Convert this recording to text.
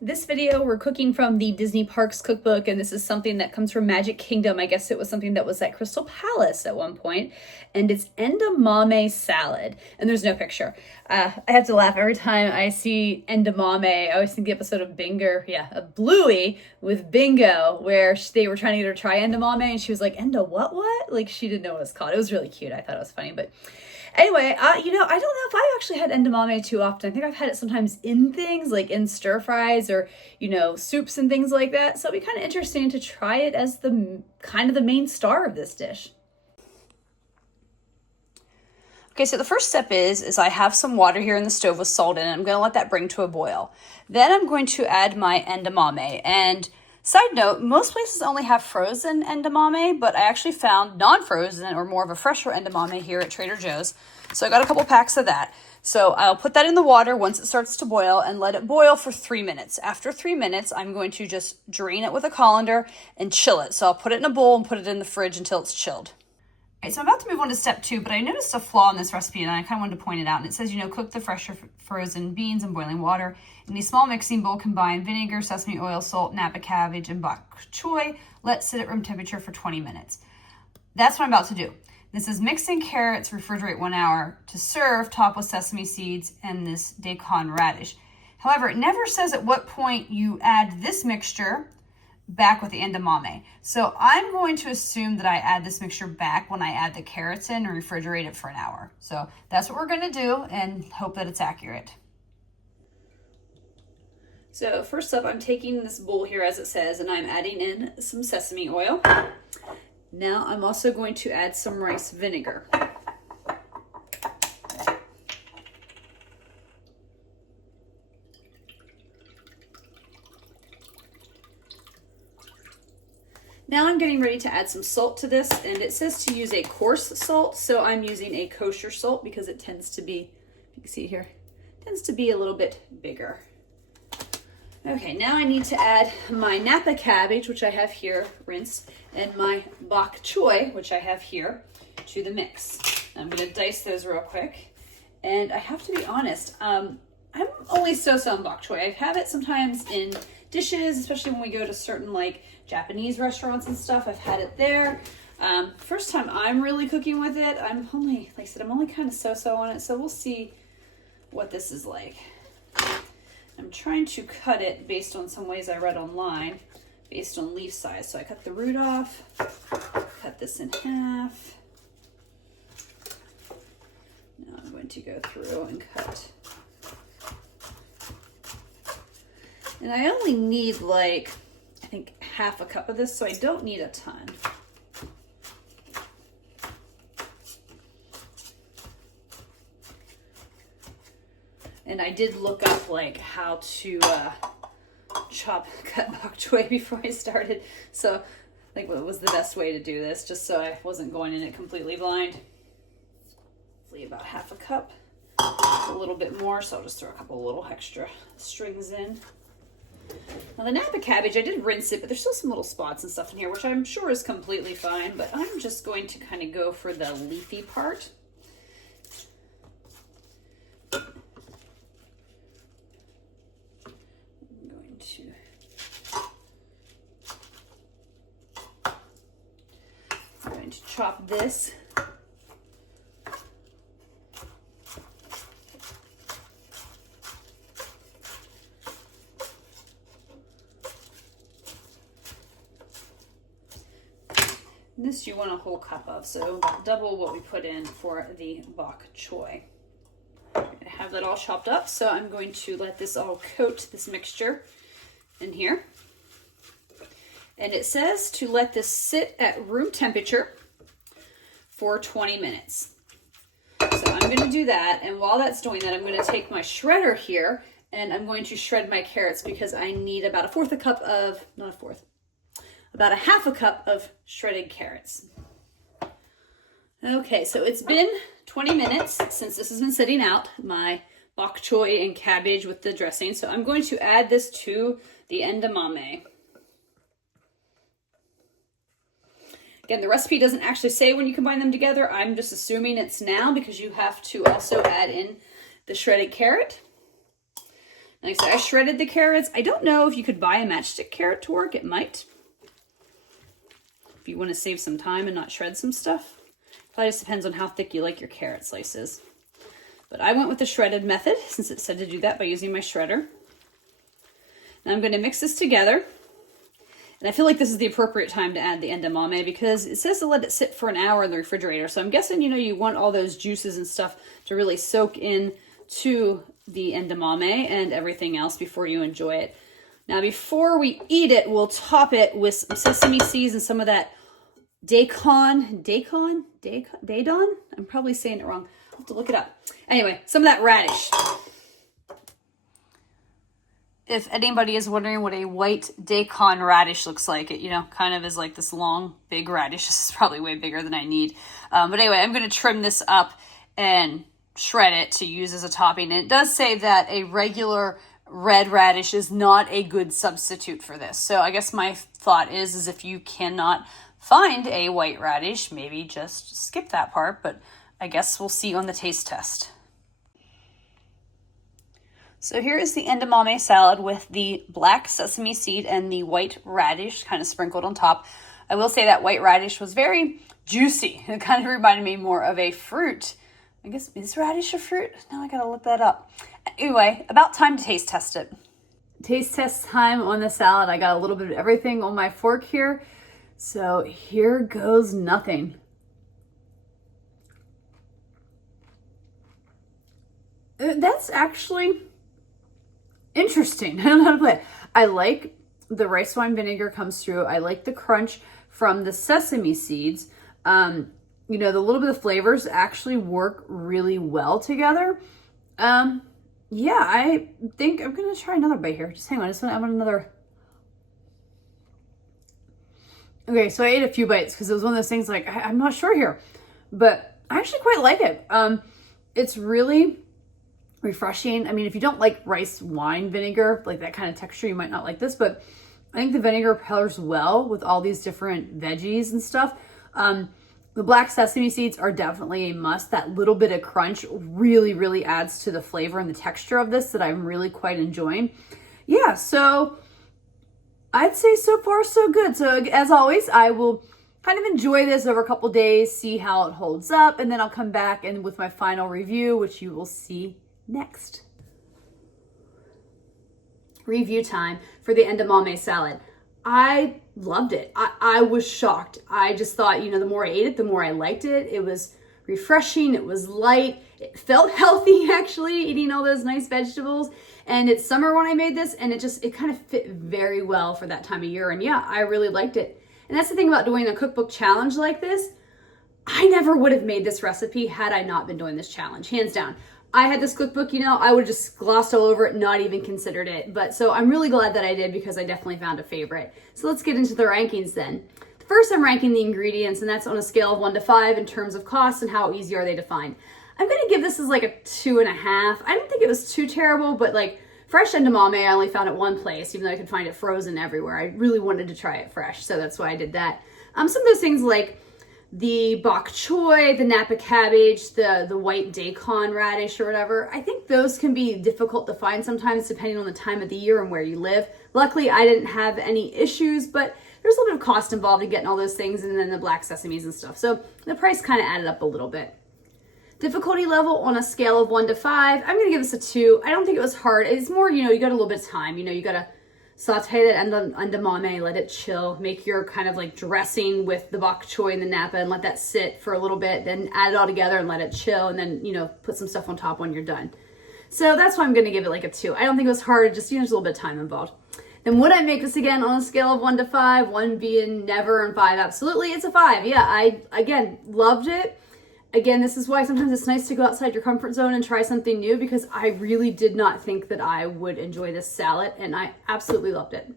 This video, we're cooking from the Disney Parks cookbook, and this is something that comes from Magic Kingdom. I guess it was something that was at Crystal Palace at one point, and it's Edamame Salad, and there's no picture. I have to laugh every time I see edamame. I always think the episode of of Bluey with Bingo, where they were trying to get her to try edamame, and she was like, "Enda what?" Like, she didn't know what it was called. It was really cute. I thought it was funny, but anyway, I don't know if I've actually had edamame too often. I think I've had it sometimes in things, like in stir fries or, soups and things like that. So it'd be kind of interesting to try it as the kind of the main star of this dish. Okay, so the first step is I have some water here in the stove with salt in it. I'm going to let that bring to a boil. Then I'm going to add my edamame. And side note, most places only have frozen edamame, but I actually found non-frozen or more of a fresher edamame here at Trader Joe's. So I got a couple packs of that. So I'll put that in the water once it starts to boil and let it boil for 3 minutes. After 3 minutes, I'm going to just drain it with a colander and chill it. So I'll put it in a bowl and put it in the fridge until it's chilled. Okay, so I'm about to move on to step 2, but I noticed a flaw in this recipe and I kind of wanted to point it out. And it says, cook the fresh frozen beans in boiling water. In a small mixing bowl, combine vinegar, sesame oil, salt, napa cabbage, and bok choy. Let sit at room temperature for 20 minutes. That's what I'm about to do. This is mix in carrots, refrigerate 1 hour. To serve, top with sesame seeds and this daikon radish. However, it never says at what point you add this mixture back with the edamame. So I'm going to assume that I add this mixture back when I add the carrots in and refrigerate it for an hour. So that's what we're going to do and hope that it's accurate. So first up, I'm taking this bowl here as it says, and I'm adding in some sesame oil. Now I'm also going to add some rice vinegar. Now I'm getting ready to add some salt to this, and it says to use a coarse salt, so I'm using a kosher salt because it tends to be, you can see it here, tends to be a little bit bigger. Okay, now I need to add my napa cabbage, which I have here rinsed, and my bok choy, which I have here, to the mix. I'm going to dice those real quick, and I have to be honest, I'm only so-so on bok choy. I have it sometimes in dishes, especially when we go to certain Japanese restaurants and stuff. I've had it there. First time I'm really cooking with it. I'm only kind of so-so on it, so we'll see what this is like. I'm trying to cut it based on some ways I read online, based on leaf size. So I cut the root off, cut this in half. Now I'm going to go through and cut. And I only need I think half a cup of this, so I don't need a ton. And I did look up how to cut bok choy before I started. So what was the best way to do this, just so I wasn't going in it completely blind. Hopefully about half a cup, a little bit more, so I'll just throw a couple little extra strings in. Now the napa cabbage, I did rinse it, but there's still some little spots and stuff in here, which I'm sure is completely fine, but I'm just going to kind of go for the leafy part. I'm going to chop this. This you want a whole cup of, so about double what we put in for the bok choy. I have that all chopped up, so I'm going to let this all coat this mixture in here. And it says to let this sit at room temperature for 20 minutes. So I'm going to do that, and while that's doing that, I'm going to take my shredder here, and I'm going to shred my carrots because I need about about a half a cup of shredded carrots. Okay, so it's been 20 minutes since this has been sitting out, my bok choy and cabbage with the dressing. So I'm going to add this to the edamame. Again, the recipe doesn't actually say when you combine them together. I'm just assuming it's now because you have to also add in the shredded carrot. Like I said, I shredded the carrots. I don't know if you could buy a matchstick carrot to work. It might. If you want to save some time and not shred some stuff. Probably just depends on how thick you like your carrot slices. But I went with the shredded method since it said to do that by using my shredder. Now I'm going to mix this together. And I feel like this is the appropriate time to add the edamame because it says to let it sit for an hour in the refrigerator. So I'm guessing, you know, you want all those juices and stuff to really soak in to the edamame and everything else before you enjoy it. Now, before we eat it, we'll top it with some sesame seeds and some of that daikon? I'm probably saying it wrong. I'll have to look it up. Anyway, some of that radish. If anybody is wondering what a white daikon radish looks like, it, you know, kind of is like this long, big radish. This is probably way bigger than I need. But anyway, I'm going to trim this up and shred it to use as a topping. And it does say that a regular red radish is not a good substitute for this. So I guess my thought is if you cannot find a white radish, maybe just skip that part. But I guess we'll see on the taste test. So here is the edamame salad with the black sesame seed and the white radish kind of sprinkled on top. I will say that white radish was very juicy. It kind of reminded me more of a fruit. I guess, is radish a fruit? Now I gotta look that up. Anyway, about time to taste test it. Taste test time on the salad. I got a little bit of everything on my fork here. So here goes nothing. That's actually interesting. I don't know how to play it. I like the rice wine vinegar comes through. I like the crunch from the sesame seeds. You know, the little bit of flavors actually work really well together. Yeah, I think I'm going to try another bite here. Just hang on. I want another. Okay, so I ate a few bites because it was one of those things like, I'm not sure here. But I actually quite like it. It's really refreshing. I mean, if you don't like rice wine vinegar, like that kind of texture, you might not like this, but I think the vinegar pairs well with all these different veggies and stuff. The black sesame seeds are definitely a must. That little bit of crunch really, really adds to the flavor and the texture of this that I'm really quite enjoying. Yeah, so I'd say so far so good. So as always, I will kind of enjoy this over a couple days, see how it holds up, and then I'll come back and with my final review, which you will see next. Review time for the edamame salad. I loved it. I was shocked. I just thought, you know, the more I ate it, the more I liked it. It was refreshing. It was light. It felt healthy, actually, eating all those nice vegetables. And it's summer when I made this, and it kind of fit very well for that time of year. And yeah, I really liked it. And that's the thing about doing a cookbook challenge like this. I never would have made this recipe had I not been doing this challenge, hands down. I had this cookbook, you know, I would have just glossed all over it, not even considered it. But so I'm really glad that I did because I definitely found a favorite. So let's get into the rankings then. First, I'm ranking the ingredients, and that's on a scale of 1 to 5 in terms of cost and how easy are they to find. I'm going to give this as like a 2.5. I don't think it was too terrible, but like fresh edamame, I only found it one place, even though I could find it frozen everywhere. I really wanted to try it fresh, so that's why I did that. Some of those things like the bok choy, the Napa cabbage, the white daikon radish or whatever, I think those can be difficult to find sometimes depending on the time of the year and where you live. Luckily, I didn't have any issues, but there's a little bit of cost involved in getting all those things and then the black sesames and stuff. So the price kind of added up a little bit. Difficulty level on a scale of 1 to 5, I'm going to give this a 2. I don't think it was hard. It's more, you know, you got a little bit of time. You know, you got to saute that edamame, let it chill, make your kind of like dressing with the bok choy and the Napa and let that sit for a little bit, then add it all together and let it chill, and then, you know, put some stuff on top when you're done. So that's why I'm going to give it like a 2. I don't think it was hard, just, you know, there's a little bit of time involved. Then would I make this again on a scale of 1 to 5? 1 being never and 5 absolutely. It's a 5. Yeah, I, again, loved it. Again, this is why sometimes it's nice to go outside your comfort zone and try something new because I really did not think that I would enjoy this salad and I absolutely loved it.